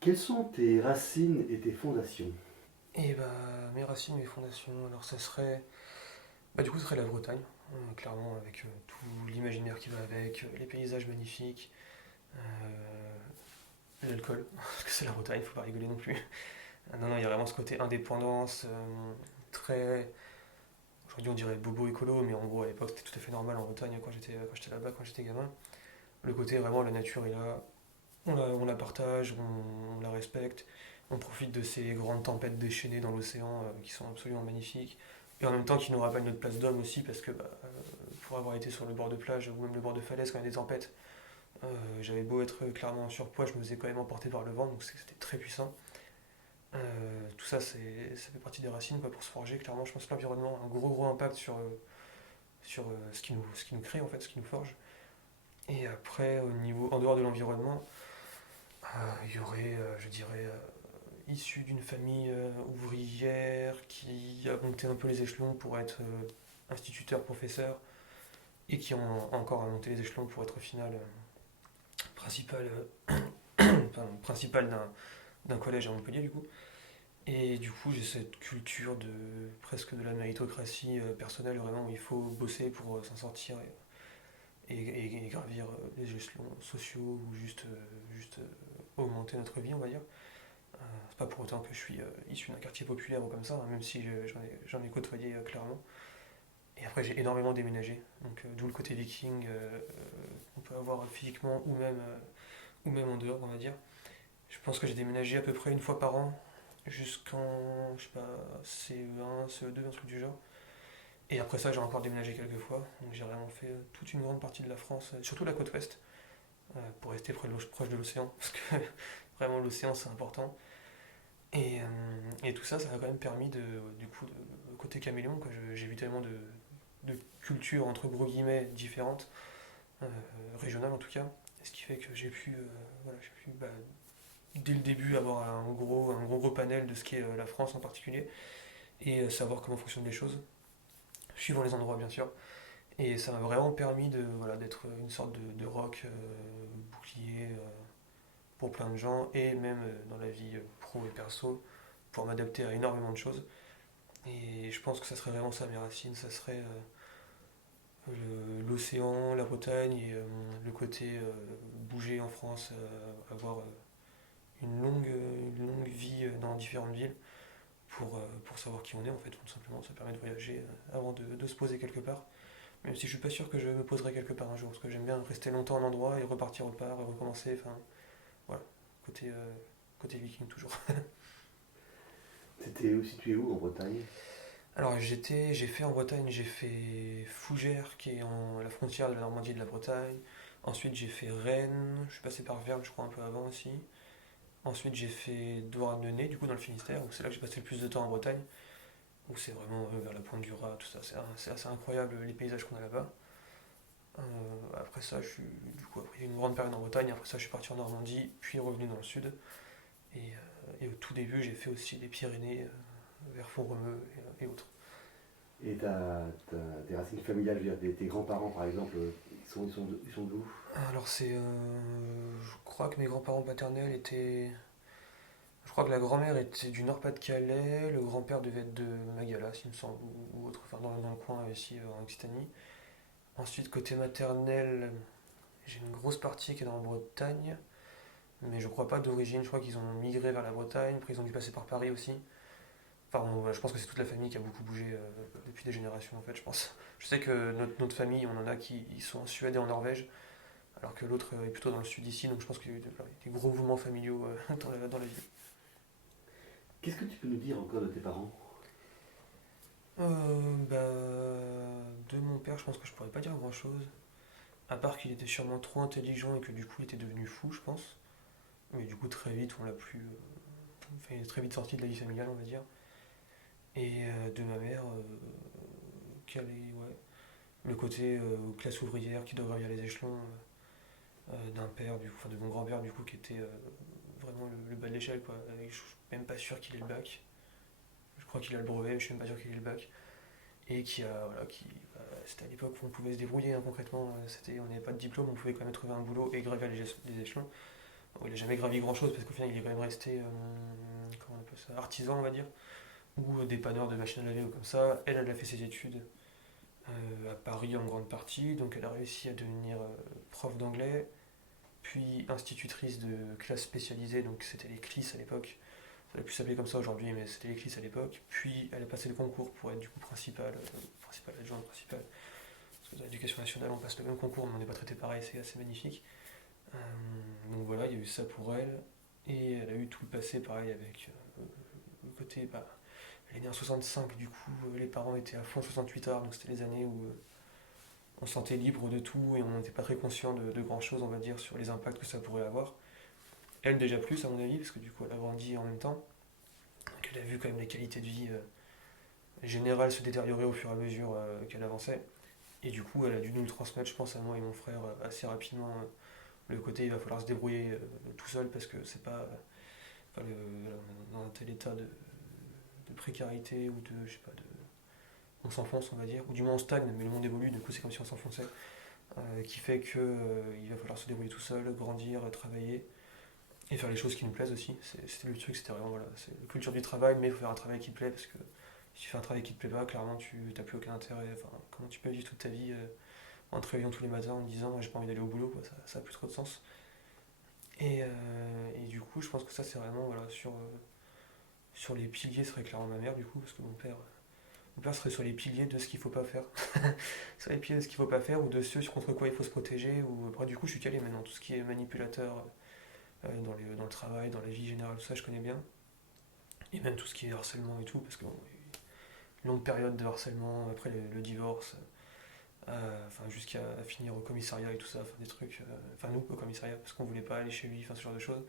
Quelles sont tes racines et tes fondations? Et bah, mes racines, mes fondations, alors ça serait. Bah, du coup, ce serait la Bretagne, clairement, avec tout l'imaginaire qui va avec, les paysages magnifiques, l'alcool, parce que c'est la Bretagne, faut pas rigoler non plus. Non, non, il y a vraiment ce côté indépendance, très. Aujourd'hui, on dirait bobo écolo, mais en gros, à l'époque, c'était tout à fait normal en Bretagne quand j'étais là-bas, quand j'étais gamin. Le côté vraiment, la nature est là, on la partage, on la respecte, on profite de ces grandes tempêtes déchaînées dans l'océan qui sont absolument magnifiques, et en même temps qui nous rappellent notre place d'homme aussi, parce que pour avoir été sur le bord de plage ou même le bord de falaise quand il y a des tempêtes, j'avais beau être clairement en surpoids, je me faisais quand même emporter par le vent, donc c'était très puissant. Tout ça, ça fait partie des racines quoi, pour se forger. Clairement, je pense que l'environnement a un gros gros impact sur ce qui nous crée, en fait, ce qui nous forge. Et après, en dehors de l'environnement, il y aurait, je dirais, issu d'une famille ouvrière qui a monté un peu les échelons pour être instituteur, professeur, et qui ont encore monté les échelons pour être au final principal, principal d'un collège à Montpellier du coup. Et du coup j'ai cette culture de presque de la méritocratie personnelle vraiment où il faut bosser pour s'en sortir et gravir les échelons sociaux ou juste augmenter notre vie on va dire. C'est pas pour autant que je suis issu d'un quartier populaire ou comme ça, hein, même si j'en ai côtoyé clairement. Et après, j'ai énormément déménagé, donc d'où le côté viking qu'on peut avoir physiquement ou même en dehors, on va dire. Je pense que j'ai déménagé à peu près une fois par an jusqu'en, je sais pas, CE1, CE2, un truc du genre. Et après ça, j'ai encore déménagé quelques fois, donc j'ai vraiment fait toute une grande partie de la France, surtout la côte ouest, pour rester proche de l'océan, parce que vraiment l'océan c'est important. Et tout ça, ça m'a quand même permis du coup, côté caméléon, quoi. J'ai vu tellement de cultures entre gros guillemets différentes, euh, régionales en tout cas, ce qui fait que j'ai pu dès le début avoir un gros panel de ce qu'est la France en particulier et savoir comment fonctionnent les choses, suivant les endroits bien sûr. Et ça m'a vraiment permis d'être une sorte de rock bouclier pour plein de gens et même dans la vie pro et perso pour m'adapter à énormément de choses. Et je pense que ça serait vraiment ça mes racines, ça serait l'océan, la Bretagne et le côté bouger en France, avoir une longue vie dans différentes villes pour savoir qui on est en fait, tout simplement. Ça permet de voyager avant de se poser quelque part. Même si je suis pas sûr que je me poserai quelque part un jour, parce que j'aime bien rester longtemps à un endroit et repartir autre part, et recommencer, enfin voilà, côté viking toujours. C'était situé où en Bretagne? Alors j'ai fait en Bretagne, j'ai fait Fougères qui est à la frontière de la Normandie et de la Bretagne. Ensuite j'ai fait Rennes, je suis passé par Verne je crois un peu avant aussi. Ensuite j'ai fait Douarnenez du coup dans le Finistère, où c'est là que j'ai passé le plus de temps en Bretagne, où c'est vraiment vers la pointe du Raz, tout ça, c'est assez incroyable les paysages qu'on a là-bas. Après ça, du coup, après, il y a eu une grande période en Bretagne, après ça je suis parti en Normandie, puis revenu dans le sud. Et au tout début j'ai fait aussi les Pyrénées, vers Font-Romeu et autres. Et tes racines familiales, je veux dire, tes grands-parents par exemple, ils sont d'où? Alors je crois que mes grands-parents paternels étaient. Je crois que la grand-mère était du Nord-Pas-de-Calais, le grand-père devait être de Magalas, il me semble, ou autre, enfin dans le coin ici en Occitanie. Ensuite, côté maternel, j'ai une grosse partie qui est dans la Bretagne, mais je crois pas d'origine, je crois qu'ils ont migré vers la Bretagne, après ils ont dû passer par Paris aussi. Enfin, voilà, je pense que c'est toute la famille qui a beaucoup bougé depuis des générations en fait, je pense. Je sais que notre famille, on en a qui ils sont en Suède et en Norvège, alors que l'autre est plutôt dans le sud ici, donc je pense qu'il y a eu des gros mouvements familiaux dans la ville. Qu'est-ce que tu peux nous dire encore de tes parents? De mon père, je pense que je pourrais pas dire grand-chose, à part qu'il était sûrement trop intelligent et que du coup il était devenu fou, je pense. Mais du coup très vite on l'a plus, enfin, il est très vite sorti de la vie familiale, on va dire. Et de ma mère, qu'elle est, ouais, le côté classe ouvrière qui doit gravir les échelons, d'un père, du coup, enfin de mon grand-père du coup qui était vraiment le bas de l'échelle quoi. Je suis même pas sûr qu'il ait le bac. Je crois qu'il a le brevet, mais je suis même pas sûr qu'il ait le bac. Et c'était à l'époque où on pouvait se débrouiller hein, concrètement. On n'avait pas de diplôme, on pouvait quand même trouver un boulot et gravir les échelons. Bon, il n'a jamais gravi grand chose parce qu'au final il est quand même resté comment on appelle ça, artisan on va dire, ou dépanneur de machines à laver ou comme ça. Elle, elle a fait ses études à Paris en grande partie, donc elle a réussi à devenir prof d'anglais, puis institutrice de classe spécialisée, donc c'était les CLIS à l'époque. Ça aurait pu s'appeler comme ça aujourd'hui, mais c'était les CLIS à l'époque. Puis elle a passé le concours pour être du coup principale adjointe principale. Parce que dans l'éducation nationale, on passe le même concours, mais on n'est pas traité pareil, c'est assez magnifique. Euh, donc voilà, il y a eu ça pour elle. Et elle a eu tout le passé pareil avec le côté. Bah, elle est née en 65, du coup, les parents étaient à fond 68 arts, donc c'était les années où on se sentait libre de tout et on n'était pas très conscient de grand chose, on va dire, sur les impacts que ça pourrait avoir. Elle, déjà plus, à mon avis, parce que du coup, elle a grandi en même temps. Donc elle a vu quand même les qualités de vie générales se détériorer au fur et à mesure qu'elle avançait. Et du coup, elle a dû nous le transmettre, je pense, à moi et mon frère assez rapidement. Le côté, il va falloir se débrouiller tout seul parce que c'est pas. Enfin, dans un tel état de précarité ou de. Je sais pas, de. On s'enfonce, on va dire, ou du moins on stagne, mais le monde évolue, du coup, c'est comme si on s'enfonçait. Qui fait que il va falloir se débrouiller tout seul, grandir, travailler et faire les choses qui nous plaisent aussi. C'était le truc, c'était vraiment voilà, c'est la culture du travail, mais il faut faire un travail qui te plaît parce que si tu fais un travail qui te plaît pas, clairement tu n'as plus aucun intérêt. Enfin, comment tu peux vivre toute ta vie en travaillant tous les matins en te disant j'ai pas envie d'aller au boulot, quoi, ça a plus trop de sens. Et du coup, je pense que ça c'est vraiment voilà, sur les piliers serait clairement ma mère du coup, parce que mon père serait sur les piliers de ce qu'il faut pas faire. Sur les piliers de ce qu'il faut pas faire ou de ce contre quoi il faut se protéger. Ou après du coup je suis calé maintenant, tout ce qui est manipulateur dans le travail, dans la vie générale, tout ça je connais bien. Et même tout ce qui est harcèlement et tout, parce que bon, une longue période de harcèlement, après le divorce, enfin jusqu'à finir au commissariat et tout ça, enfin des trucs, enfin nous au commissariat parce qu'on voulait pas aller chez lui, enfin ce genre de choses.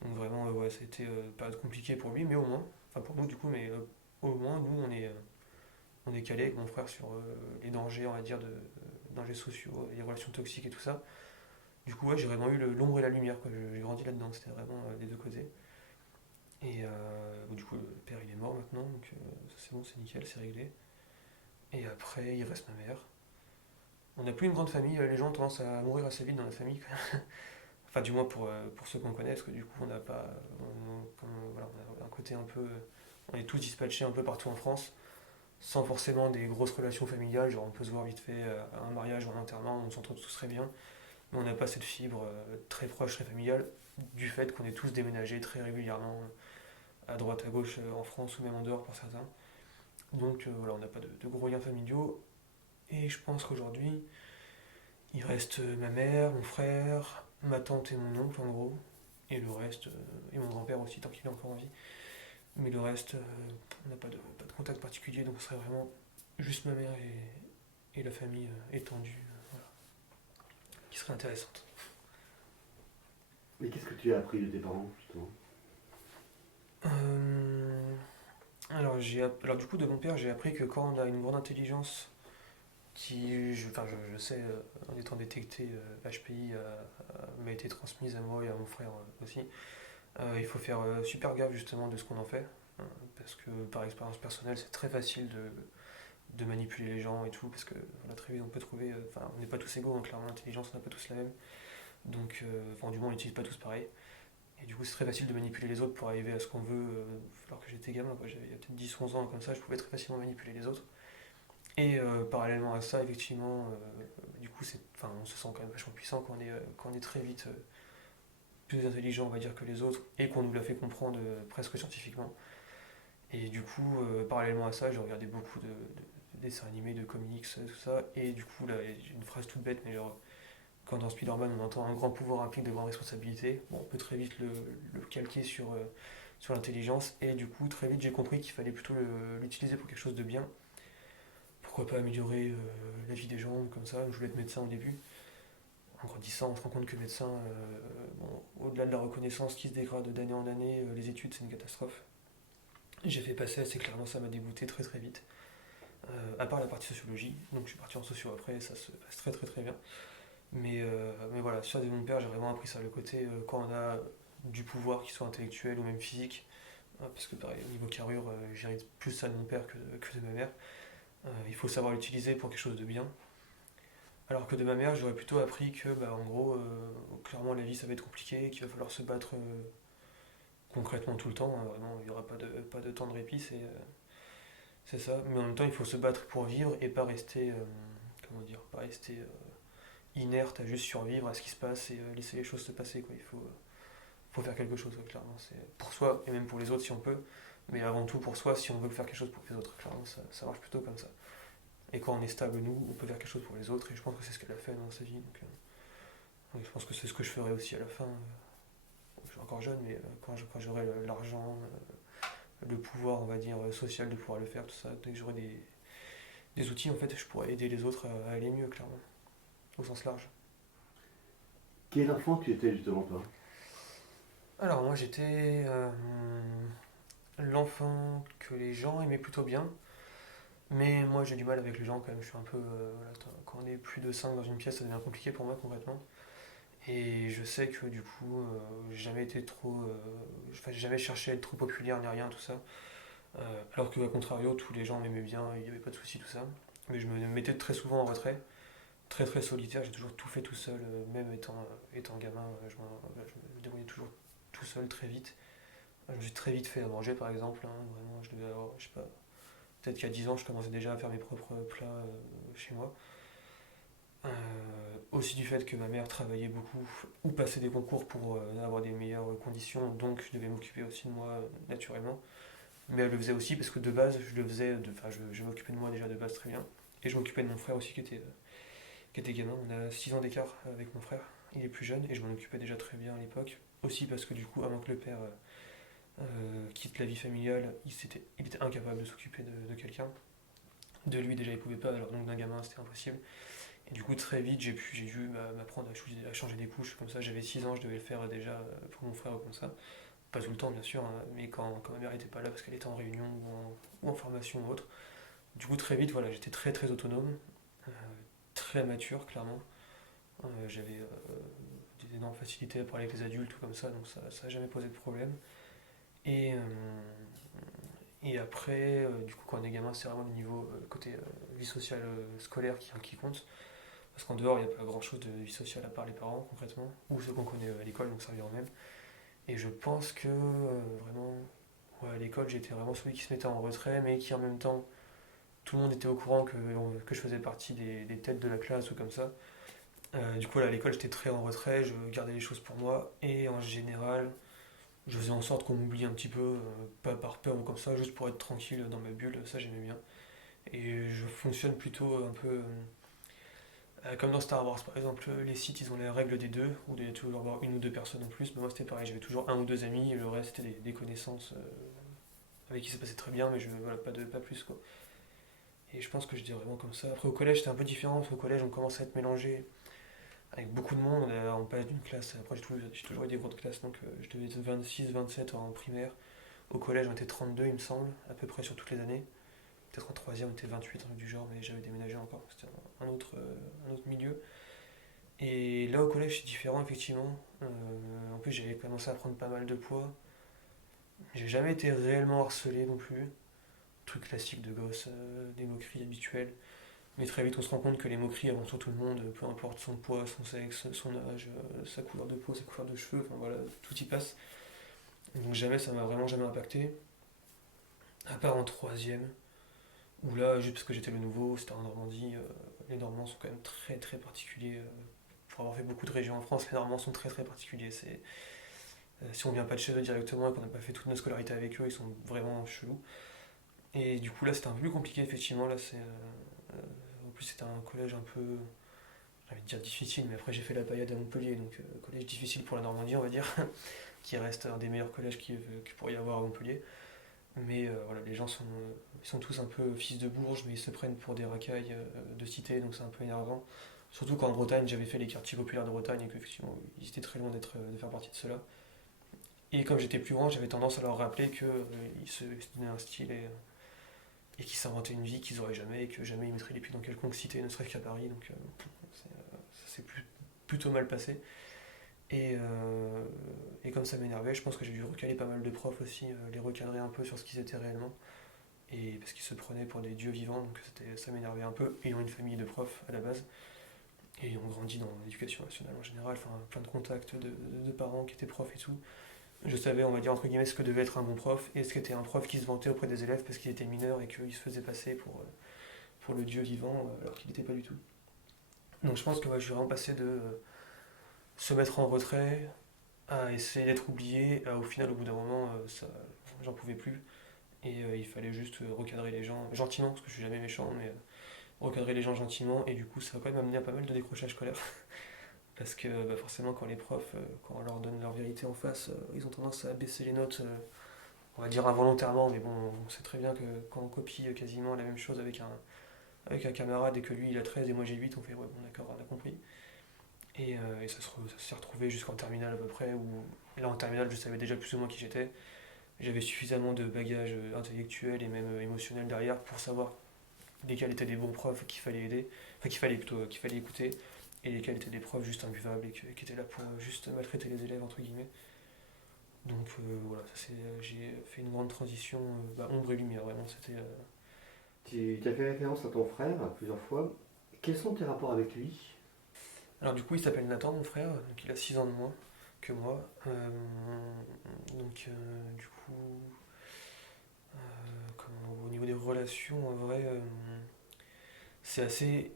Donc vraiment ouais ça a été pas compliqué pour lui, mais au moins, enfin pour nous du coup, mais au moins nous on est calé avec mon frère sur les dangers on va dire de dangers sociaux, les relations toxiques et tout ça. Du coup ouais j'ai vraiment eu l'ombre et la lumière quoi, j'ai grandi là-dedans, c'était vraiment des deux côtés. Et bon, du coup le père il est mort maintenant, donc ça c'est bon, c'est nickel, c'est réglé. Et après il reste ma mère. On n'a plus une grande famille, les gens ont tendance à mourir assez vite dans la famille. Enfin, du moins pour ceux qu'on connaît, parce que du coup, on n'a pas. Voilà, on a un côté un peu. On est tous dispatchés un peu partout en France, sans forcément des grosses relations familiales. Genre, on peut se voir vite fait à un mariage ou à un enterrement, on s'entend tous très bien. Mais on n'a pas cette fibre très proche, très familiale, du fait qu'on est tous déménagés très régulièrement, à droite, à gauche, en France ou même en dehors pour certains. Donc voilà, on n'a pas de gros liens familiaux. Et je pense qu'aujourd'hui, il reste ma mère, mon frère, ma tante et mon oncle en gros, et le reste, et mon grand-père aussi tant qu'il est encore en vie. Mais le reste, on n'a pas de contact particulier, donc ce serait vraiment juste ma mère et la famille étendue, voilà, qui serait intéressante. Mais qu'est-ce que tu as appris de tes parents, justement? Euh, alors du coup de mon père j'ai appris que quand on a une grande intelligence enfin je sais en étant détecté HPI m'a été transmise à moi et à mon frère aussi. Il faut faire super gaffe justement de ce qu'on en fait, parce que par expérience personnelle, c'est très facile de manipuler les gens et tout, parce que voilà, très vite on peut trouver, enfin on n'est pas tous égaux, hein, clairement l'intelligence on n'a pas tous la même, donc enfin du moins on n'utilise pas tous pareil, et du coup c'est très facile de manipuler les autres pour arriver à ce qu'on veut, alors que j'étais gamin, quoi, j'avais il y a peut-être 10-11 ans comme ça, je pouvais très facilement manipuler les autres. Et parallèlement à ça, effectivement, du coup enfin, on se sent quand même vachement puissant quand on est très vite plus intelligent, on va dire, que les autres, et qu'on nous l'a fait comprendre presque scientifiquement. Et du coup, parallèlement à ça, j'ai regardé beaucoup de dessins animés, de comics, tout ça. Et du coup, là, j'ai une phrase toute bête, mais genre, quand dans Spider-Man, on entend un grand pouvoir implique de grandes responsabilités, bon, on peut très vite le calquer sur l'intelligence. Et du coup, très vite, j'ai compris qu'il fallait plutôt l'utiliser pour quelque chose de bien. Pourquoi pas améliorer la vie des gens, comme ça. Je voulais être médecin au début. En grandissant, on se rend compte que médecin, bon, au-delà de la reconnaissance qui se dégrade d'année en année, les études, c'est une catastrophe. J'ai fait passer assez clairement, ça m'a dégoûté très très vite. À part la partie sociologie, donc je suis parti en socio après, ça se passe très très très bien. Mais voilà, sur mon père, j'ai vraiment appris ça, le côté quand on a du pouvoir, qu'il soit intellectuel ou même physique, parce que pareil, au niveau carrure, j'hérite plus ça de mon père que de ma mère. Il faut savoir l'utiliser pour quelque chose de bien. Alors que de ma mère, j'aurais plutôt appris que, bah, en gros, clairement, la vie, ça va être compliqué, qu'il va falloir se battre concrètement tout le temps, hein. Vraiment, il n'y aura pas de temps de répit, c'est ça. Mais en même temps, il faut se battre pour vivre et pas rester, comment dire, pas rester inerte à juste survivre à ce qui se passe et laisser les choses se passer, quoi. Il faut faire quelque chose, ouais, clairement. C'est pour soi et même pour les autres si on peut, mais avant tout pour soi si on veut faire quelque chose pour les autres. Clairement, ça marche plutôt comme ça. Et quand on est stable, nous, on peut faire quelque chose pour les autres, et je pense que c'est ce qu'elle a fait dans sa vie. Donc, oui, je pense que c'est ce que je ferai aussi à la fin. Je suis encore jeune, mais quand j'aurai l'argent, le pouvoir, on va dire, social de pouvoir le faire, tout ça, dès que j'aurai des outils, en fait, je pourrais aider les autres à aller mieux, clairement, au sens large. Quel enfant tu étais justement toi? Alors, moi, j'étais l'enfant que les gens aimaient plutôt bien, mais moi, j'ai du mal avec les gens quand même. Je suis un peu. Voilà, quand on est plus de 5 dans une pièce, ça devient compliqué pour moi, concrètement. Et je sais que du coup, j'ai jamais été trop. Enfin, j'ai jamais cherché à être trop populaire ni rien, tout ça. Alors que, à contrario, tous les gens m'aimaient bien, il n'y avait pas de soucis, tout ça. Mais je me mettais très souvent en retrait, très très solitaire, j'ai toujours tout fait tout seul, même étant gamin, je me débrouillais toujours tout seul très vite. Je me suis très vite fait à manger par exemple, hein. Vraiment, je devais avoir, je sais pas, peut-être qu'à 10 ans, je commençais déjà à faire mes propres plats chez moi. Aussi du fait que ma mère travaillait beaucoup ou passait des concours pour avoir des meilleures conditions, donc je devais m'occuper aussi de moi naturellement. Mais elle le faisait aussi parce que de base, je le faisais, enfin, je m'occupais de moi déjà de base très bien. Et je m'occupais de mon frère aussi qui était gamin. On a 6 ans d'écart avec mon frère, il est plus jeune et je m'en occupais déjà très bien à l'époque. Aussi parce que du coup, avant que le père quitte la vie familiale, il était incapable de s'occuper de quelqu'un. De lui déjà il pouvait pas, alors donc d'un gamin c'était impossible. Et du coup très vite j'ai dû m'apprendre à changer des couches comme ça. J'avais 6 ans, je devais le faire déjà pour mon frère comme ça. Pas tout le temps bien sûr, hein, mais quand ma mère était pas là parce qu'elle était en réunion ou en formation ou autre. Du coup très vite voilà, j'étais très très autonome, euh, très mature clairement. J'avais des énormes facilités à parler avec les adultes ou comme ça, donc ça n'a jamais posé de problème. Et, et après, du coup, quand on est gamin, c'est vraiment le niveau côté vie sociale scolaire qui compte. Parce qu'en dehors, il n'y a pas grand chose de vie sociale à part les parents, concrètement, ou ceux qu'on connaît à l'école, donc ça revient au même. Et je pense que vraiment, ouais, à l'école, j'étais vraiment celui qui se mettait en retrait, mais qui en même temps, tout le monde était au courant que je faisais partie des têtes de la classe ou comme ça. Du coup, là, à l'école, j'étais très en retrait, je gardais les choses pour moi, et en général, je faisais en sorte qu'on m'oublie un petit peu, pas par peur ou comme ça, juste pour être tranquille dans ma bulle, ça j'aimais bien. Et je fonctionne plutôt un peu comme dans Star Wars par exemple, les Sith ils ont la règle des deux, où il doit toujours avoir une ou deux personnes en plus, mais moi c'était pareil, j'avais toujours un ou deux amis, et le reste c'était des connaissances avec qui ça passait très bien, mais voilà, pas plus quoi. Et je pense que j'étais vraiment comme ça. Après au collège c'était un peu différent, parce qu'au collège on commence à être mélangé avec beaucoup de monde, on passe d'une classe, après j'ai toujours eu des grosses classes, donc je devais être 26-27 en primaire. Au collège, on était 32, il me semble, à peu près sur toutes les années. Peut-être en troisième, on était 28, un truc du genre, mais j'avais déménagé encore. C'était un autre milieu. Et là, au collège, c'est différent, effectivement. En plus, j'avais commencé à prendre pas mal de poids. J'ai jamais été réellement harcelé non plus. Truc classique de gosse, des moqueries habituelles. Mais très vite, on se rend compte que les moqueries avant tout le monde, peu importe son poids, son sexe, son âge, sa couleur de peau, sa couleur de cheveux, enfin voilà, tout y passe. Donc jamais, ça m'a vraiment jamais impacté. À part en troisième, où là, juste parce que j'étais le nouveau, c'était en Normandie, les Normands sont quand même très très particuliers. Pour avoir fait beaucoup de régions en France, les Normands sont très très particuliers. Si on vient pas de chez eux directement et qu'on n'a pas fait toute notre scolarité avec eux, ils sont vraiment chelous. Et du coup là, c'était un peu plus compliqué effectivement. Là, en plus c'était un collège un peu, j'ai envie de dire difficile, mais après j'ai fait la paillade à Montpellier, donc collège difficile pour la Normandie, on va dire, qui reste un des meilleurs collèges qu'il pourrait y avoir à Montpellier. Mais voilà, les gens ils sont tous un peu fils de Bourges, mais ils se prennent pour des racailles de cité, donc c'est un peu énervant. Surtout qu'en Bretagne, j'avais fait les quartiers populaires de Bretagne et qu'effectivement, ils étaient très loin de faire partie de cela. Et comme j'étais plus grand, j'avais tendance à leur rappeler qu'ils se donnaient un style et qu'ils s'inventaient une vie qu'ils n'auraient jamais et que jamais ils mettraient les pieds dans quelconque cité, ne serait-ce qu'à Paris. Donc ça s'est plutôt mal passé. Et, euh, et comme ça m'énervait, je pense que j'ai dû recaler pas mal de profs aussi, les recadrer un peu sur ce qu'ils étaient réellement. Et parce qu'ils se prenaient pour des dieux vivants, donc ça m'énervait un peu, ayant une famille de profs à la base. Et on grandit dans l'éducation nationale en général, enfin plein de contacts de parents qui étaient profs et tout. Je savais, on va dire entre guillemets, ce que devait être un bon prof et ce qu'était un prof qui se vantait auprès des élèves parce qu'il était mineur et qu'il se faisait passer pour le dieu vivant alors qu'il n'était pas du tout. Donc je pense que ouais, je suis vraiment passé de se mettre en retrait à essayer d'être oublié, à au final au bout d'un moment j'en pouvais plus et il fallait juste recadrer les gens gentiment parce que je suis jamais méchant mais recadrer les gens gentiment et du coup ça va quand même amener à pas mal de décrochage scolaire parce que bah, forcément quand les profs quand on leur donne leur vérité en face ils ont tendance à baisser les notes on va dire involontairement mais bon on sait très bien que quand on copie quasiment la même chose avec un camarade et que lui il a 13 et moi j'ai 8 on fait ouais bon d'accord on a compris et ça s'est retrouvé jusqu'en terminale à peu près où là en terminale je savais déjà plus ou moins qui j'étais. J'avais suffisamment de bagages intellectuels et même émotionnels derrière pour savoir lesquels étaient des bons profs qu'il fallait aider, enfin qu'il fallait plutôt qu'il fallait écouter, et lesquels étaient des profs juste imbuvables et qui étaient là pour juste maltraiter les élèves entre guillemets. Donc voilà, j'ai fait une grande transition, ombre et lumière vraiment, c'était... Tu as fait référence à ton frère plusieurs fois. Quels sont tes rapports avec lui? Alors du coup il s'appelle Nathan mon frère, donc il a 6 ans de moins que moi. Du coup, au niveau des relations, en vrai, c'est assez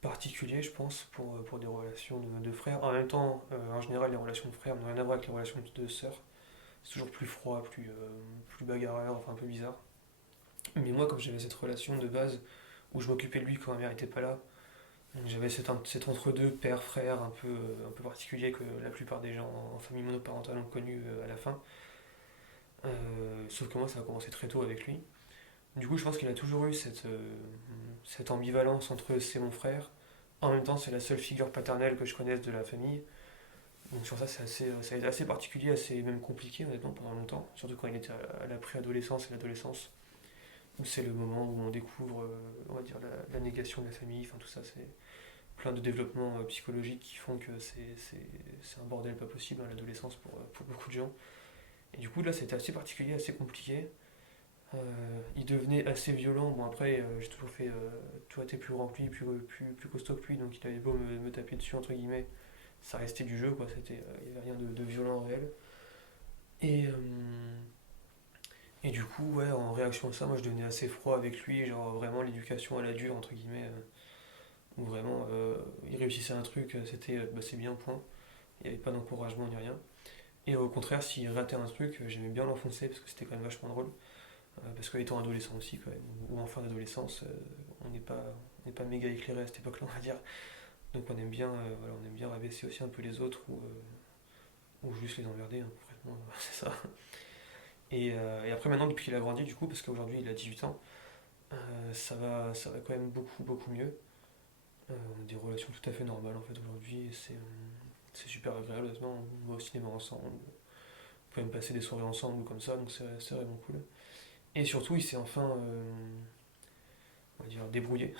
particulier, je pense, pour des relations de frères. En même temps, en général, les relations de frères n'ont rien à voir avec les relations de sœurs. C'est toujours plus froid, plus bagarreur, enfin un peu bizarre. Mais moi, comme j'avais cette relation de base où je m'occupais de lui quand ma mère n'était pas là, donc j'avais cet entre-deux père-frère un peu particulier que la plupart des gens en famille monoparentale ont connu à la fin. Sauf que moi, ça a commencé très tôt avec lui. Du coup, je pense qu'il a toujours eu cette ambivalence entre c'est mon frère, en même temps c'est la seule figure paternelle que je connaisse de la famille. Donc sur ça, ça a été assez particulier, assez même compliqué honnêtement pendant longtemps, surtout quand il était à la préadolescence et l'adolescence, où c'est le moment où on découvre, on va dire, la négation de la famille, enfin tout ça, c'est plein de développements psychologiques qui font que c'est un bordel pas possible à l'adolescence pour beaucoup de gens. Et du coup là, c'était assez particulier, assez compliqué. Il devenait assez violent. Bon, après, j'ai toujours toujours été plus grand que lui, plus costaud que lui, donc il avait beau me taper dessus, entre guillemets, ça restait du jeu, quoi. Il n'y avait rien de violent réel. Et, euh, et du coup, ouais, en réaction à ça, moi je devenais assez froid avec lui, genre vraiment l'éducation à la dure, entre guillemets, où vraiment il réussissait un truc, c'était bah, c'est bien, point. Il n'y avait pas d'encouragement ni rien. Et au contraire, s'il ratait un truc, j'aimais bien l'enfoncer parce que c'était quand même vachement drôle. Parce qu'étant adolescent aussi, quand même, ou en fin d'adolescence, on n'est pas méga éclairé à cette époque-là, on va dire. Donc on aime bien, voilà, on aime bien rabaisser aussi un peu les autres ou juste les emmerder, hein, concrètement, c'est ça. Et après maintenant, depuis qu'il a grandi, du coup, parce qu'aujourd'hui il a 18 ans, ça va quand même beaucoup mieux. On a des relations tout à fait normales en fait aujourd'hui, et c'est super agréable, honnêtement. On va au cinéma ensemble, on peut même passer des soirées ensemble ou comme ça, donc c'est vraiment cool. Et surtout, il s'est enfin, on va dire, débrouillé.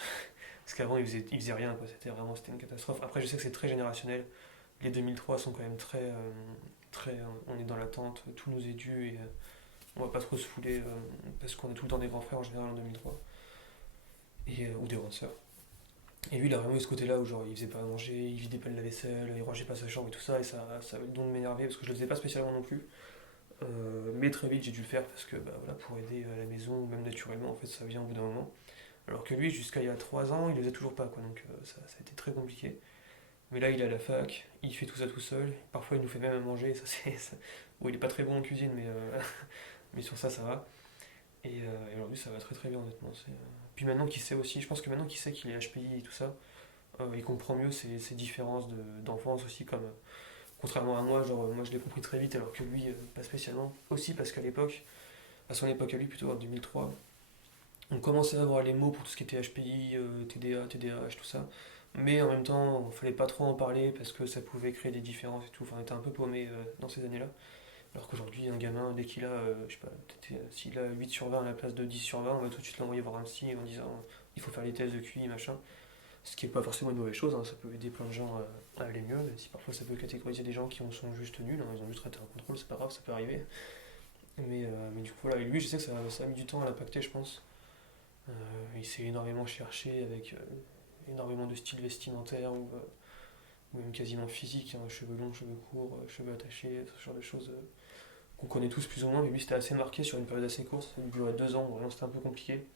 Parce qu'avant, il faisait rien, quoi. C'était une catastrophe. Après, je sais que c'est très générationnel. Les 2003 sont quand même on est dans l'attente, tout nous est dû et on va pas trop se fouler parce qu'on est tout le temps des grands frères en général en 2003 ou des grandes sœurs. Et lui, il a vraiment eu ce côté-là où genre il faisait pas à manger, il vidait pas le lave-vaisselle, il rangeait pas sa chambre et tout ça, et ça avait le don de m'énerver parce que je le faisais pas spécialement non plus. Mais très vite, j'ai dû le faire parce que bah, voilà, pour aider à la maison, ou même naturellement, en fait, ça vient au bout d'un moment. Alors que lui, jusqu'à il y a 3 ans, il le faisait toujours pas, quoi. Donc ça a été très compliqué. Mais là, il est à la fac, il fait tout ça tout seul. Parfois, il nous fait même à manger. Bon, il est pas très bon en cuisine, mais sur ça, ça va. Et aujourd'hui, ça va très bien, honnêtement. Puis maintenant qu'il sait aussi, je pense que maintenant qu'il sait qu'il est HPI et tout ça, il comprend mieux ces différences d'enfance aussi, comme contrairement à moi, genre moi je l'ai compris très vite, alors que lui, pas spécialement. Aussi parce qu'à l'époque, à son époque à lui, plutôt en 2003, on commençait à avoir les mots pour tout ce qui était HPI, TDA, TDAH, tout ça. Mais en même temps, il fallait pas trop en parler parce que ça pouvait créer des différences et tout. Enfin, on était un peu paumé dans ces années-là. Alors qu'aujourd'hui, un gamin, dès qu'il a, je sais pas, s'il a 8 sur 20 à la place de 10 sur 20, on va tout de suite l'envoyer voir un psy en disant il faut faire les tests de QI, machin. Ce qui est pas forcément une mauvaise chose, hein, ça peut aider plein de gens à aller mieux, même si parfois ça peut catégoriser des gens qui sont juste nuls, hein, ils ont juste raté un contrôle, c'est pas grave, ça peut arriver. Mais du coup, voilà, et lui, je sais que ça a mis du temps à l'impacter, je pense. Il s'est énormément cherché avec énormément de styles vestimentaires ou même quasiment physiques, hein, cheveux longs, cheveux courts, cheveux attachés, ce genre de choses qu'on connaît tous plus ou moins, mais lui c'était assez marqué sur une période assez courte, ça a duré 2 ans, vraiment c'était un peu compliqué.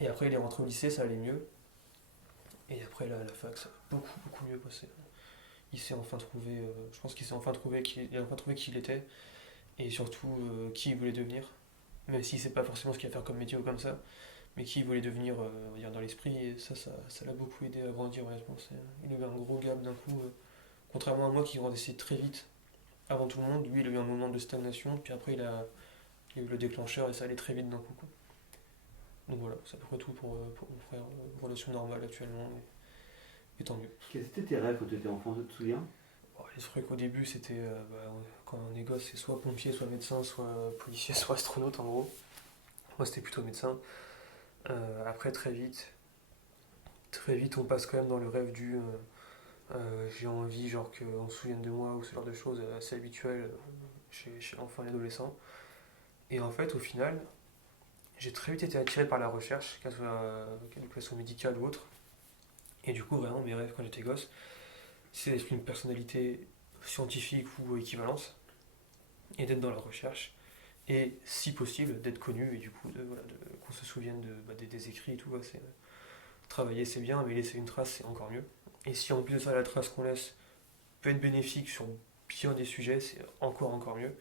Et après il est rentré au lycée, ça allait mieux. Et après la fac, ça a beaucoup beaucoup mieux passé. Il s'est enfin trouvé, je pense qu'il s'est enfin trouvé il a enfin trouvé qui il était, et surtout qui il voulait devenir. Même si c'est pas forcément ce qu'il va faire comme métier ou comme ça, mais qui il voulait devenir on va dire, dans l'esprit, et ça l'a beaucoup aidé à grandir, honnêtement. Il a eu un gros gap d'un coup, contrairement à moi qui grandissais très vite avant tout le monde, lui il a eu un moment de stagnation, puis après il a eu le déclencheur et ça allait très vite d'un coup, quoi. Donc voilà, c'est à peu près tout pour mon frère, relation normale actuellement, et tant mieux. Quels étaient tes rêves quand tu étais enfant, tu te souviens? Bon, les trucs au début c'était, quand on est gosse, c'est soit pompier, soit médecin, soit policier, soit astronaute en gros. Moi c'était plutôt médecin. Après très vite on passe quand même dans le rêve j'ai envie genre qu'on se souvienne de moi ou ce genre de choses assez habituelles chez l'enfant et l'adolescent. Et en fait au final j'ai très vite été attiré par la recherche, qu'elle soit médicale ou autre. Et du coup vraiment mes rêves quand j'étais gosse c'est d'être une personnalité scientifique ou équivalence et d'être dans la recherche et si possible d'être connu et du coup qu'on se souvienne des écrits et tout. Ouais, travailler c'est bien mais laisser une trace c'est encore mieux. Et si en plus de ça la trace qu'on laisse peut être bénéfique sur bien des sujets, c'est encore mieux.